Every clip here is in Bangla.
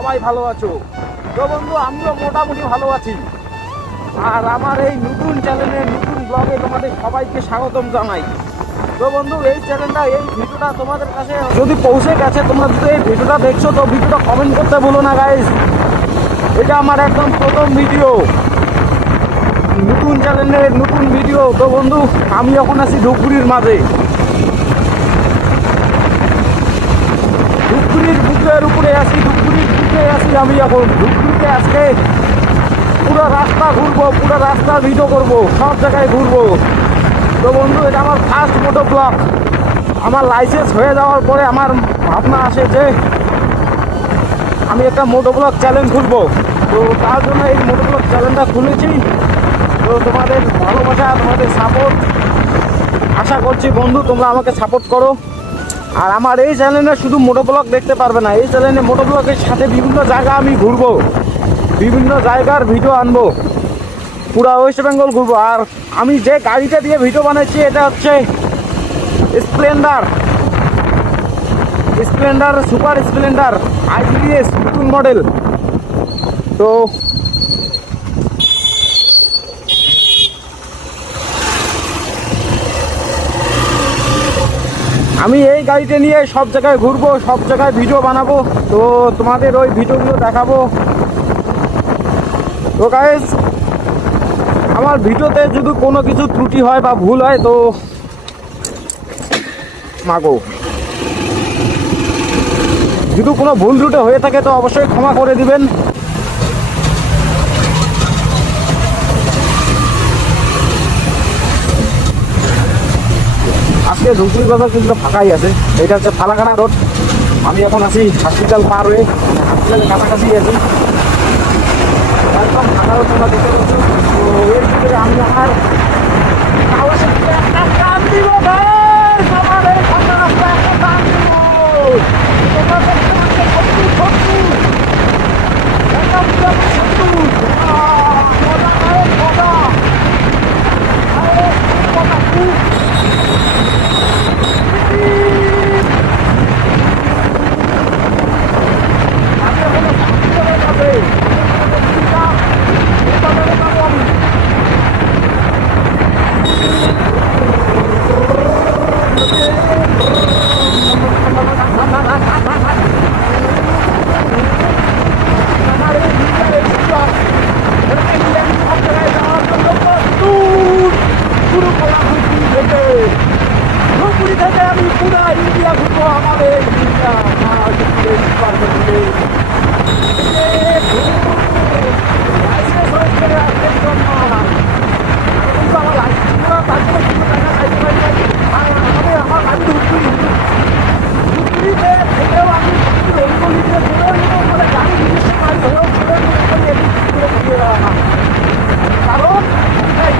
সবাই ভালো আছো। তো বন্ধু আমিও মোটামুটি ভালো আছি। আর আমার এই নতুন চ্যানেলে নতুন ব্লগে তোমাদের সবাইকে স্বাগতম জানাই। তো বন্ধু এই চ্যানেলটা এই ভিডিওটা তোমাদের কাছে যদি পৌঁছে গেছে, তোমরা যদি এই ভিডিওটা দেখছো তো ভিডিওটা কমেন্ট করতে বলো না গাইস। এটা আমার একদম প্রথম ভিডিও, নতুন চ্যানেলের নতুন ভিডিও। তো বন্ধু আমি এখন আছি ধূপগুড়ির মাঝে, ধূপগুড়ির বুকের উপরে আছি, ধূপগুড়ির বুকে আছি আমি এখন। ধূপগুড়িতে আজকে পুরো রাস্তা ঘুরবো, পুরো রাস্তা ভিডিও করবো, সব জায়গায় ঘুরবো। তো বন্ধু এটা আমার ফার্স্ট মোটো ব্লগ। আমার লাইসেন্স হয়ে যাওয়ার পরে আমার ভাবনা আসে যে আমি একটা মোটো ব্লগ চ্যানেল খুলবো। তো তার জন্য এই মোটো ব্লগ চ্যানেলটা খুলেছি। তো তোমাদের ভালোবাসা, তোমাদের সাপোর্ট আশা করছি বন্ধু তোমরা আমাকে সাপোর্ট করো। আর আমার এই চ্যানেলে শুধু মোটো ব্লগ দেখতে পারবে না, এই চ্যানেলে মোটো ব্লগের সাথে বিভিন্ন জায়গা আমি ঘুরবো, বিভিন্ন জায়গার ভিডিও আনবো, পুরা ওয়েস্ট বেঙ্গল ঘুরবো। আর আমি যে গাড়িটা দিয়ে ভিডিও বানাচ্ছি এটা হচ্ছে স্প্লেন্ডার সুপার স্প্লেন্ডার ITS নতুন মডেল। তো আমি এই গাড়িটা নিয়ে সব জায়গায় ঘুরবো, সব জায়গায় ভিডিও বানাবো। তো তোমাদের ওই ভিডিওগুলো দেখাবো। তো গাইস আমার ভিডিওতে যদি কোনো কিছু ত্রুটি হয় বা ভুল হয় তো মাগো, যদি কোনো ভুল ত্রুটি হয়ে থাকে তো অবশ্যই ক্ষমা করে দিবেন। আজকে ধূপগুড়ি বাজার কিন্তু ফাঁকাই আছে। এটা হচ্ছে ফালাকাটা রোড। আমি এখন আছি হসপিটাল পার হয়ে, হসপিটালের কাছাকাছি আছি, একদম ফাঁকা রোড তোমরা দেখতে পাচ্ছ। তো এর ভিতরে আমি আমার একটা কাজ দিব guys, আমার এই ফাঁকা রাস্তায় একটা কাজ দিব। তোমরা দেখতে পাচ্ছ একদম পুরো মজা আরে মজা, আরে মজা খুব। ধূপগুড়ি থেকে আমি পুরা ইন্ডিয়া ঘুরবো, আমাদের ইন্ডিয়া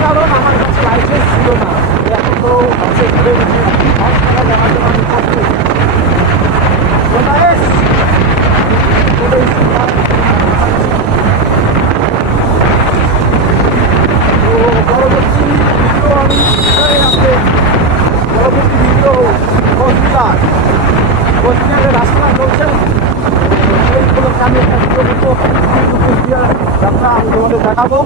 কারণ আমার কাছে লাইসেন্স ছিল না। এখন তো বাসে ঘুরে গেছে, পরবর্তী ভিডিও আমি পরবর্তী ভিডিও কোচবিহারের রাস্তা চলছে, সেইগুলোকে আমি একটা ভিডিও করবো, কোচবিহার রাস্তা আমি তোমাদের দেখাবো।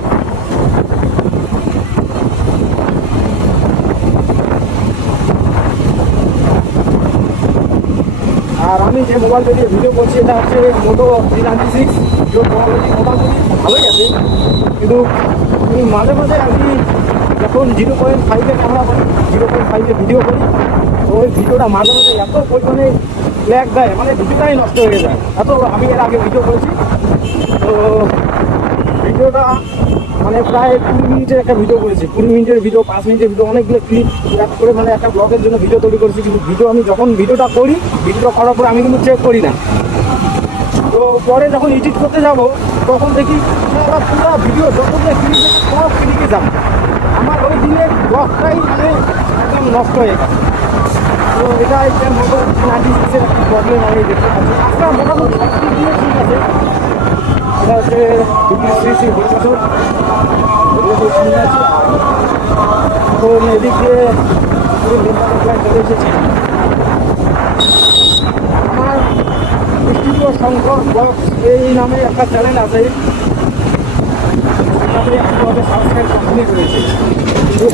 আর আমি যে মোবাইলটা দিয়ে ভিডিও করছি এটা হচ্ছে মোটো 396, মোটামুটি ভালোই আছে। কিন্তু মাঝে মাঝে আমি যখন 0.5-এ ক্যামেরা করি, 0.5-এ ভিডিও করি, তো ওই ভিডিওটা মাঝে মাঝে এত পরিমাণে ল্যাগ দেয়, মানে ভিডিওটাই নষ্ট হয়ে যায়। এত আমি এর আগে ভিডিও করেছি, তো ভিডিওটা মানে প্রায় 20 মিনিটের একটা ভিডিও করেছি, 20 মিনিটের ভিডিও, 5 মিনিটের ভিডিও, অনেকগুলো ক্লিপ অ্যাড করে মানে একটা ব্লগের জন্য ভিডিও তৈরি করেছি। কিন্তু ভিডিও আমি যখন ভিডিওটা করি, ভিডিওটা করার পর আমি কিন্তু চেক করি না। তো পরে যখন এডিট করতে যাব তখন দেখি পুরো ভিডিও যতগুলো ক্লিপ সব ক্লিকে যাব, আমার ওই দিনের ব্লগটাই মানে একদম নষ্ট হয়ে গেছে। তো এটা একটা মোটো 96-এর একটা প্রবলেম আমি দেখতে পাচ্ছি। আপনার মোটামুটি সব দিক দিয়ে ঠিক আছে। এটা হচ্ছে 50cc হরিবছর শুনে আছি। এখন এদিক দিয়ে পুরো নির্মাণ প্রায় চলে এসেছে। আমার স্টুডিও শঙ্কর ব্লগস এই নামে একটা চ্যানেল আছে, ওটাতে আমাদের সাবস্ক্রাইব কমপ্লিট রয়েছে, কিন্তু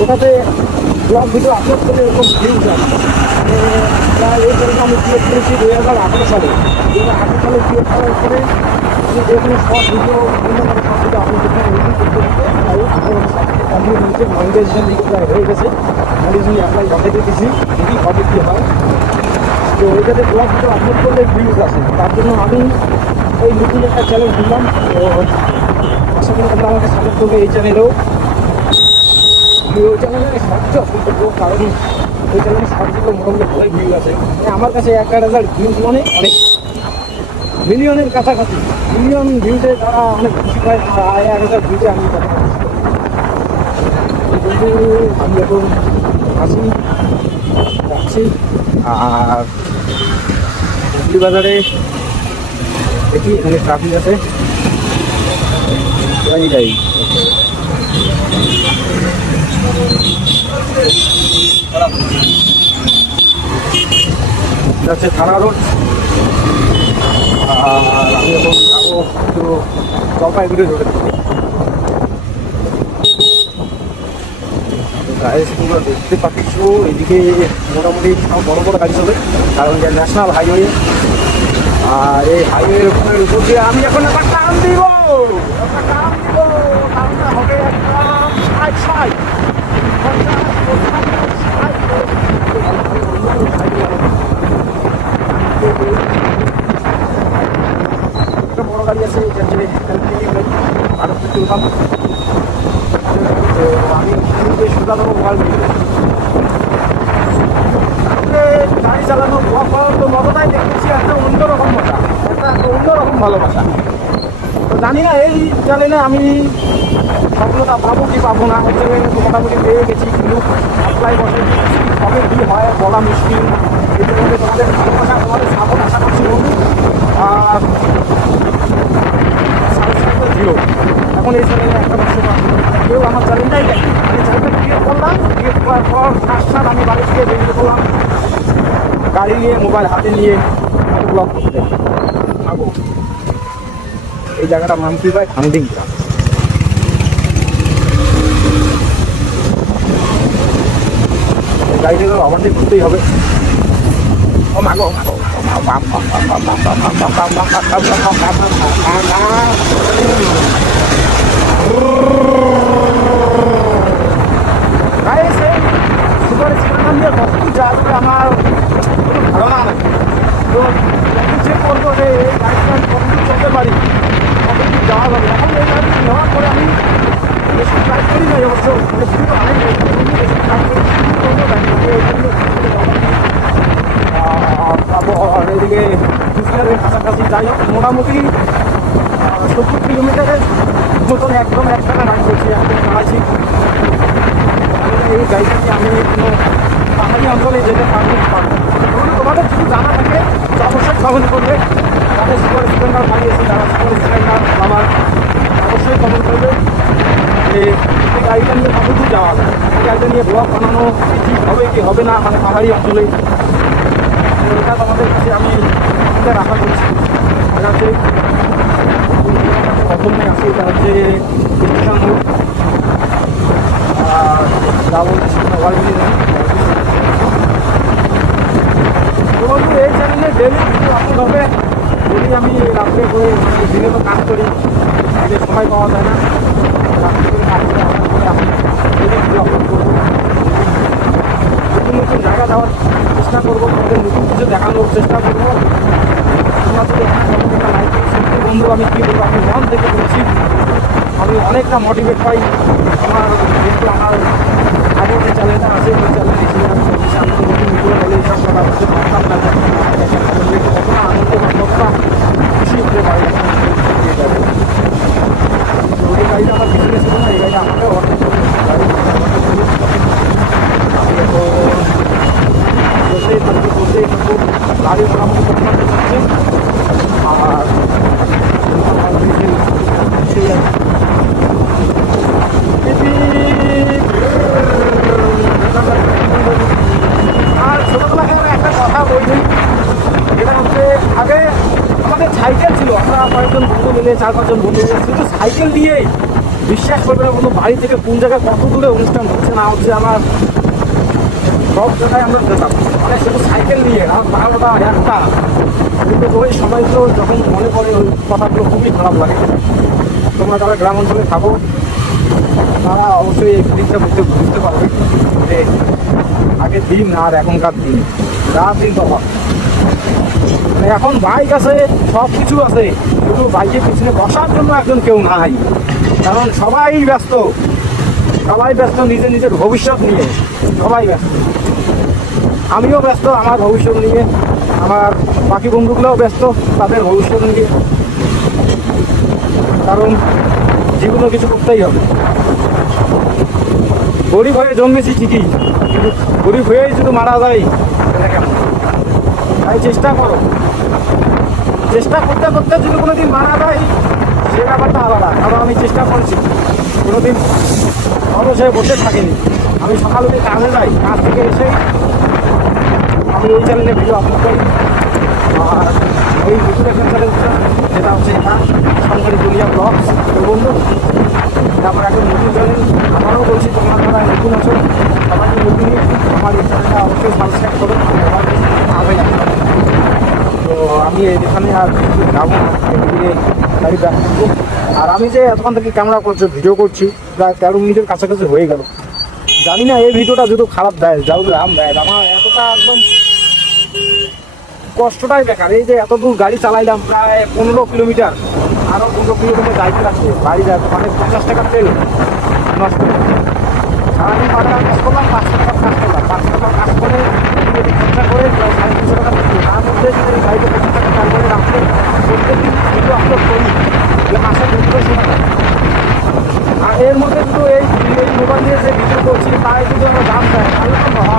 ওটাতে ব্লগ ভিডিও আপলোড করে এরকম ভিউজ আছে। প্রায় এই জন্য আমি ক্রিয়েট করেছি 2018 সালে। 2018 সালে ক্রিয়েট করার পরে আমি যেখানে সব ভিডিও বিভিন্ন সব ভিডিও আপলোড করতে করতে প্রায় 18 বছর কমপ্লিট হয়েছে। মনিটাইজেশন দিকে প্রায় হয়ে গেছে, মনিটাইজেশন অ্যাপ্লাই করতে দিয়েছি, যদি হবে কী হয়। তো ওইটাতে ব্লগ ভিডিও আপলোড করলে ভিউজ আসে, তার জন্য আমি এই নতুন একটা চ্যানেল খুললাম। তো আশা করি তোমরা আমাকে সাপোর্ট করবে এই চ্যানেলেও। ওই চ্যানেলে সবচেয়ে অসুবিধা করবো, কারণ ওই চ্যানেলে সবচেয়ে মোটামুটি ভালোই ভিউ আছে। আমার কাছে 1,000 ভিউজ মানে অনেক, মিলিয়নের কাছাকাছি, মিলিয়ন ভিউজে তারা অনেক খুশি পায়। 1,000 ভিউজে আমি কথা কিন্তু আমি এখন আসি যাচ্ছি। আর হুগলি বাজারে দেখি এখানে ট্রাফিক আছে, যাই যাচ্ছে থানা রোড। আর আমি এখন যাবো একটু জলপাইগুড়ি রোডে। গাড়িগুলো দেখতে পাচ্ছ এদিকে মোটামুটি সব বড় বড় গাড়ি চলে, কারণ যে ন্যাশনাল হাইওয়ে। আর এই হাইওয়ের উপর দিয়ে আমি এখন একটা টার্ন দিব, টার্নটা হবে একদম 60 একটা বড় গাড়ি আছে, আরো তুললাম। আমি সোজা দেবো মোবাইল গাড়ি চালানো ব্লগ করার তো মজাটাই দেখতেছি একটা অন্যরকম মজা, একটা অন্যরকম ভালোবাসা। তো জানি না এই চ্যানেলে আমি সফলতা পাবো কি পাবো না, এই চ্যানেলে মোটামুটি পেয়ে গেছি, কিন্তু অ্যাপ্লাই বসে কবে কী হয় বলা মুশকিল। এই চ্যানেলে তোমাদের ভালোবাসা, তোমাদের সাপোর্ট আশা করছি বন্ধু। আর সাবস্ক্রাইবার জিরো, এখন এই চ্যানেলে একটা বছর কেউ আমার চ্যানেলটাই দেয়। আমি চ্যানেলটা ক্রিয়েট করলাম, ক্রিয়েট করার পর সাত আমি বাড়ি থেকে বেরিয়ে পড়লাম গাড়ি নিয়ে, মোবাইল হাতে নিয়ে ব্লগ করতে থাকবো। এই জায়গাটা মানসি ভাই খান্ডিং গ্রাম। গাড়িটা আমাদের করতেই হবে। ও মাগো সুপার স্পিডার নিয়ে কতটুকু যাওয়া আমার কোনো ধারণা নেই। তো চেক করবো যে এই গাড়িটা আমি কতটুকু চলতে পারি, কতটুকু যাওয়া যাবে। এখন এই গাড়ি নেওয়ার পরে আমি বেশি ট্রাই করি না, অবশ্য এদিকে কুচবিহারের কাছাকাছি যাই হোক, মোটামুটি 70 কিলোমিটারের মতন একদম এক জায়গায় রান করছি, একদম চালাচ্ছি। এই গাড়িটাকে আমি কোনো পাহাড়ি অঞ্চলে যেতে পারবো। তোমাদের যদি জানা থাকে অবশ্যই কমেন্ট করবে, যাদের সুপার স্প্লেন্ডার বানিয়েছে, যারা সুপার স্প্লেন্ডার আমার অবশ্যই কমেন্ট করবে যে এই গাড়িটা নিয়ে কতদূর যাওয়া যায়, এই গাড়িটা নিয়ে ব্লগ বানানো ঠিক হবে কি হবে না, মানে পাহাড়ি অঞ্চলে। এটা তোমাদের কাছে আমি আশা করছি। এটা হচ্ছে প্রথমে আসি, এটা হচ্ছে স্টেশন রোড। আর যাবো ওয়ালগুলি নেই। তো বন্ধু এই চ্যানেলে ডেলি ভিডিও আপলোড হবে। যদি আমি রাত্রে করে মানে দিনে তো কাজ করি, আগে সময় পাওয়া যায় না, রাত্রে করে কাজ করে আমি ডেলি ভিডিও আপলোড করবো। নতুন নতুন জায়গা যাওয়ার চেষ্টা করবো, তোমাদের নতুন কিছু দেখানোর চেষ্টা করবো। তোমরা যদি এখানে একটা লাইক সত্যি বন্ধু আমি কী বলবো, আমি মন থেকে বলছি, আমি অনেকটা মোটিভেট পাই। আমার যেহেতু আমার আগের যে চ্যানেলটা আছে ওই চ্যানেলে ছিল, আমি নতুন ভিডিও হলে এইসব কথা বলতে পারতাম না, কতটা আনন্দ বা কতটা খুশি হতে পারি। ওই গাড়িটা আমার পিছনে ছিল না, এই গাড়িটা আমাকে অনেক চলতেই থাকবো গাড়ি মোটামুটি করতে চাচ্ছে। আর আর ছোটবেলায় একটা কথা বলছি, যেটা হচ্ছে পাঁচজন বন্ধু শুধু সাইকেল দিয়েই বিশ্বাস করবে না বন্ধু, বাড়ি থেকে কোন জায়গায় কত দূরে অনুষ্ঠান হচ্ছে না হচ্ছে আমার সব জায়গায় আমরা যেতাম, মানে শুধু সাইকেল নিয়ে রাত 12টা 1টা। কিন্তু ওই সবাই তো যখন মনে পড়ে ওই কথাগুলো খুবই খারাপ লাগে। তোমরা যারা গ্রাম অঞ্চলে থাকো তারা অবশ্যই এই জিনিসটা বুঝতে পারবে যে আগের দিন আর এখনকার দিন রাত দিন তফাৎ। এখন বাইক আছে, সব কিছু আছে, শুধু বাইকের পিছনে বসার জন্য একজন কেউ নাই। কারণ সবাই ব্যস্ত নিজের নিজের ভবিষ্যৎ নিয়ে, সবাই ব্যস্ত। আমিও ব্যস্ত আমার ভবিষ্যৎ নিয়ে, আমার বাকি বন্ধুগুলোও ব্যস্ত তাদের ভবিষ্যৎ নিয়ে। কারণ জীবনে কিছু করতেই হবে। গরিব হয়ে জন্মেছি ঠিকই, কিন্তু গরিব হয়েই যদি মারা যায় এটা কেমন? তাই চেষ্টা করো, চেষ্টা করতে করতে যদি কোনোদিন মারা যায় সে ব্যাপারটা আলাদা। কারণ আমি চেষ্টা করছি, কোনোদিন অবশ্যই বসে থাকিনি। আমি সকালে উঠে কাজে যাই, কাজ থেকে এসেই আমি ওই চ্যানেলে ভিডিও আপলোড করি। আর ওই মোটিভেশন চ্যানেলটা যেটা হচ্ছে এটা সরকারি দুনিয়া ব্লগস বন্ধু। তারপর একটা নতুন চ্যানেল আমারও বলছি, তোমরা যারা নতুন আছো সবাইকে নতুন আমার এই চ্যানেলটা অবশ্যই সাবস্ক্রাইব করো, ভালো লাগে। তো আমি এখানে আর যাবো না, গাড়ি ব্যাক করবো। আর আমি যে এতক্ষণ থেকে ক্যামেরা করছি, ভিডিও করছি, প্রায় 13 মিনিটের কাছাকাছি হয়ে গেল। জানি না এই ভিডিওটা যদি খারাপ দেয়, যাও রাম দেয়, আমার এতটা একদম কষ্টটাই বেকার। এই যে এত দূর গাড়ি চালাইলাম, প্রায় 15 কিলোমিটার, আরও 15 কিলোমিটার গাড়ি রাখছে, বাড়ি যায় মানে 50 টাকা তেল নষ্ট। সারাদিন 12 টাকা কাজ করলাম, 5 টাকা কাজ করলাম, 5 টাকা কাজ করে খরচা করে 350 টাকা থাকছে। তার মধ্যে যদি গাড়িতে 50 টাকা তারপরে রাখতে প্রত্যেকদিন ভিডিও আপলোড করি, মাসে 200 টাকা। আর এর মধ্যে শুধু এই মোবাইল দিয়ে যে ভিডিও করছি তাই যদি আমরা দাম দেয় তাহলে তো মহা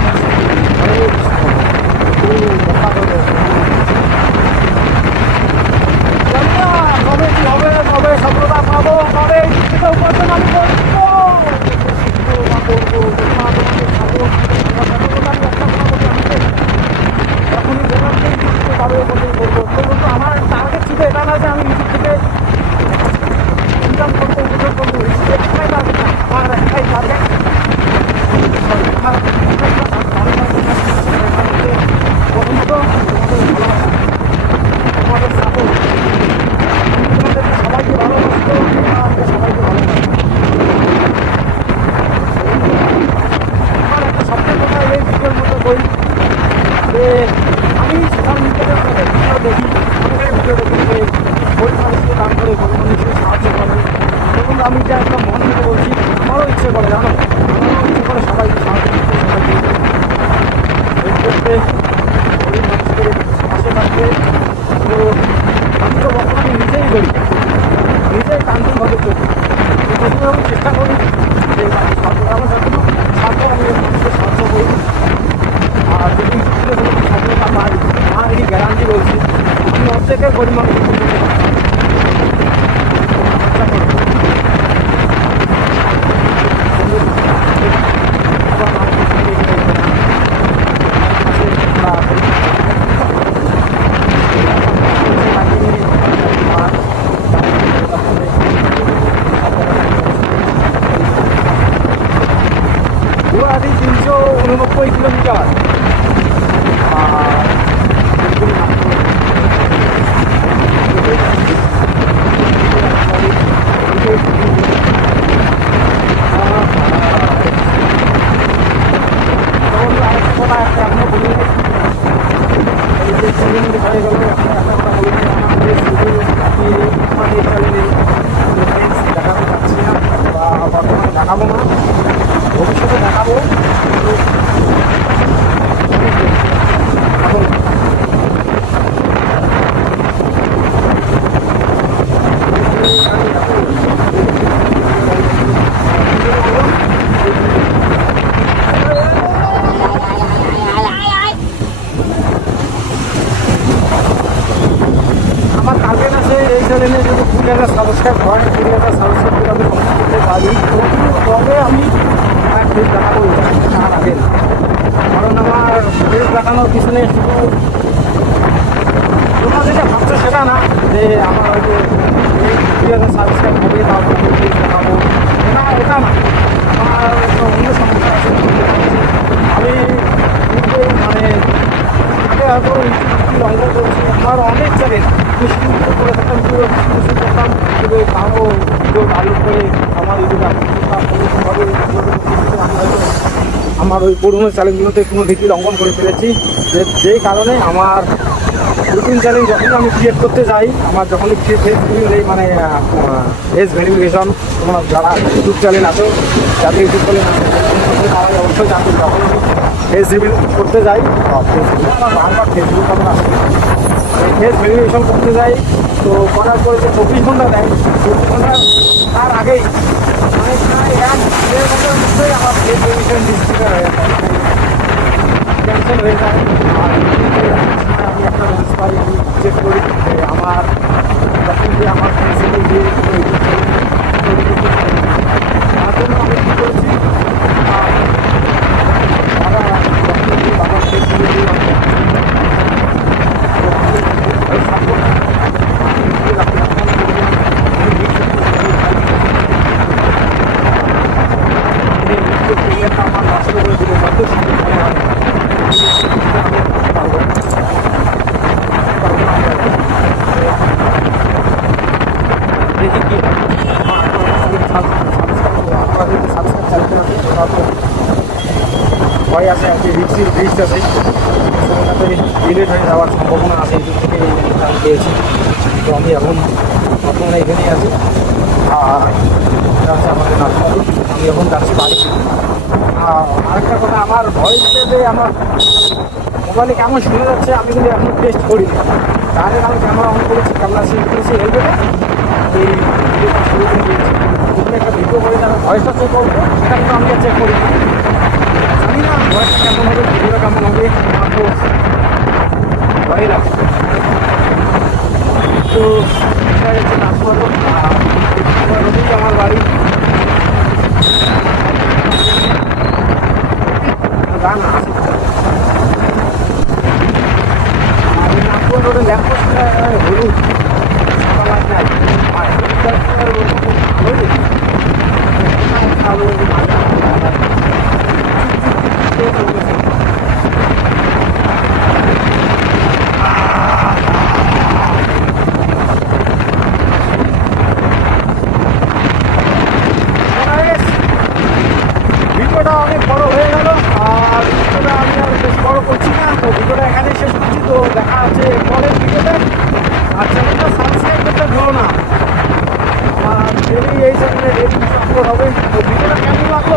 কবে কি হবে, কবে সফলতা পাবো, কবে উপার্জন আমি করবো, এখনই বললাম যে কবে উপার্জন করবো। তো আমার টার্গেট ছিল এটা না যে আমি ইউটিউব থেকে ইনকাম করবো, উপার্জন করবো, আমার একটাই টার্গেট, প্রথমত তোমাদের সাপোর্ট, তোমাদেরকে সবাইকে ভালোবাসতো, আমাকে সবাইকে ভালোবাসতো। আমার একটা স্বপ্নের কথা এই ভিডিওর মধ্যে বলি যে আমি সোশ্যাল মিডিয়াতে ভিডিও দেখি, অনেকের ভিডিও দেখি যে গরিব মানুষকে দান করে, গরিব মানুষকে সাহায্য করে। এবং আমি যে একটা মন থেকে বলছি, আমারও ইচ্ছে করে, জানো, আমারও ইচ্ছে করে সবাইকে সাহায্য করতে, সবাইকে হেল্প করতে, গরিব মানুষদের পাশে থাকতে। তো আমি তো বর্তমানে নিজেই করি, নিজেই কান্তিভাবে করি। তো আমি চেষ্টা করি যে আমার যতটুকু সাহায্য আমি মানুষকে সাহায্য করি। আর যদি সফলতা পাই, আমার এই গ্যারান্টি বলছি আমি অর্ধেকের গরিব মানুষের করতে পারি। গুয়াহাটি 389 কিলোমিটার। দেখাবো না, ভবিষ্যতে দেখাবো। এখন আমার টার্গেট আছে এই চ্যানেলে যদি 20,000 সাবস্ক্রাইব হয়, 20,000 সাবস্ক্রাইব করে আমি কমপ্লিট করতে পারি, তবে আমি আমার ফেস দেখাবো, তার আগে না। কারণ আমার ফেস দেখানোর পিছনে শুধু তোমরা যেটা ভাবছো সেটা না যে আমার হয়তো 2000 সাবস্ক্রাইব হবে তারপর দেখাবো, না এটা না, আমার অন্য সমস্যা আছে। আমি কিন্তু মানে আগে হয়তো ইউটিউব অঙ্গ করছি, আমার অনেক চ্যানেল আমি শুরু করে থাকতাম, পুরো কিছু করতাম, কিন্তু তাও ভিডিও ডাউনলোড করে আমার ইউটিউবে আমার ওই পুরোনো চ্যানেলগুলোতে কোনো রীতির অঙ্কন করে ফেলেছি, যে কারণে আমার নতুন চ্যানেল যখন আমি ক্রিয়েট করতে যাই, আমার যখনই এই মানে ফেস ভেরিফিকেশন, তোমরা যারা ইউটিউব চ্যানেল আছো, যাদের ইউটিউব চ্যানেল আছে তারা অবশ্যই জানতে, যখন আমি ফেস রিভিউ করতে যাই, ফেসবুক আমার বারবার ফেসবুক আমার আসে, ফেস ভেরিফিকেশন করতে যাই, তো করার পরে যে 24 ঘন্টা দেয়, 24 ঘন্টা তার আগেই মানে প্রায় 1-1.5 ঘন্টার মধ্যেই আমার ফেস ভেরিফিকেশন ডিসপ্লে হয়ে যায়, ক্যান্সেল হয়ে যায়। আর আমি একটা রুলস পাই, আমি চেক করি যে আমার যখন যে আমার ফেসিলিটি দিয়ে তার জন্য আমি কী করেছি, তারা যখন বাবার ফেসিলিটি আমার নষ্ট করে দিল, হয়তো সাথে মনে হয় দেখি কি ভয় আছে আর কি, রিস্ক আছে, সময়টাতে ডিলেট হয়ে যাওয়ার সম্ভাবনা আছে, এই থেকে আমি পেয়েছি। তো আমি এখন বর্তমানে এখানেই আছি, আর এটা হচ্ছে আমাদের নাচবাড়ি, আমি এখন যাচ্ছি বাড়ি। আরেকটা কথা, আমার ভয়েসে যে আমার মোবাইলে কেমন শোনা যাচ্ছে আমি কিন্তু এখন টেস্ট করিনি, তাহলে আমি ক্যামেরা অন করেছি, ক্যামেরা সিট করেছি, হেলমেটে এই ভিডিওটা শুরু করে দিয়েছি। যখন একটা ভিডিও করে যারা ভয়েসটা চেক করবো, সেটা কিন্তু আমি চেক করি, জানি না ভয়েসটা কেমন হবে, ভিডিওটা কেমন হবে, আমার তো ভয় লাগে। তো এটা হচ্ছে নাচবাড়ি, আমার বাড়ি। গান আছে রোডে ল্যাম্পোস্টটা হলুদ সকাল নাই, ভিডিওটা অনেক বড় হয়ে গেল, আর ভিডিওটা আমি আর বেশ বড় করছি না, তো ভিডিওটা এখানেই শেষ করছি। তো দেখা আছে পরের ভিডিওতে, আর চ্যানেলটা সাবস্ক্রাইব করতে ভুলো না, আমার ডেলি এই চ্যানেলে ডেলি আপলোড হবে। তো ভিডিওটা কেমন লাগলো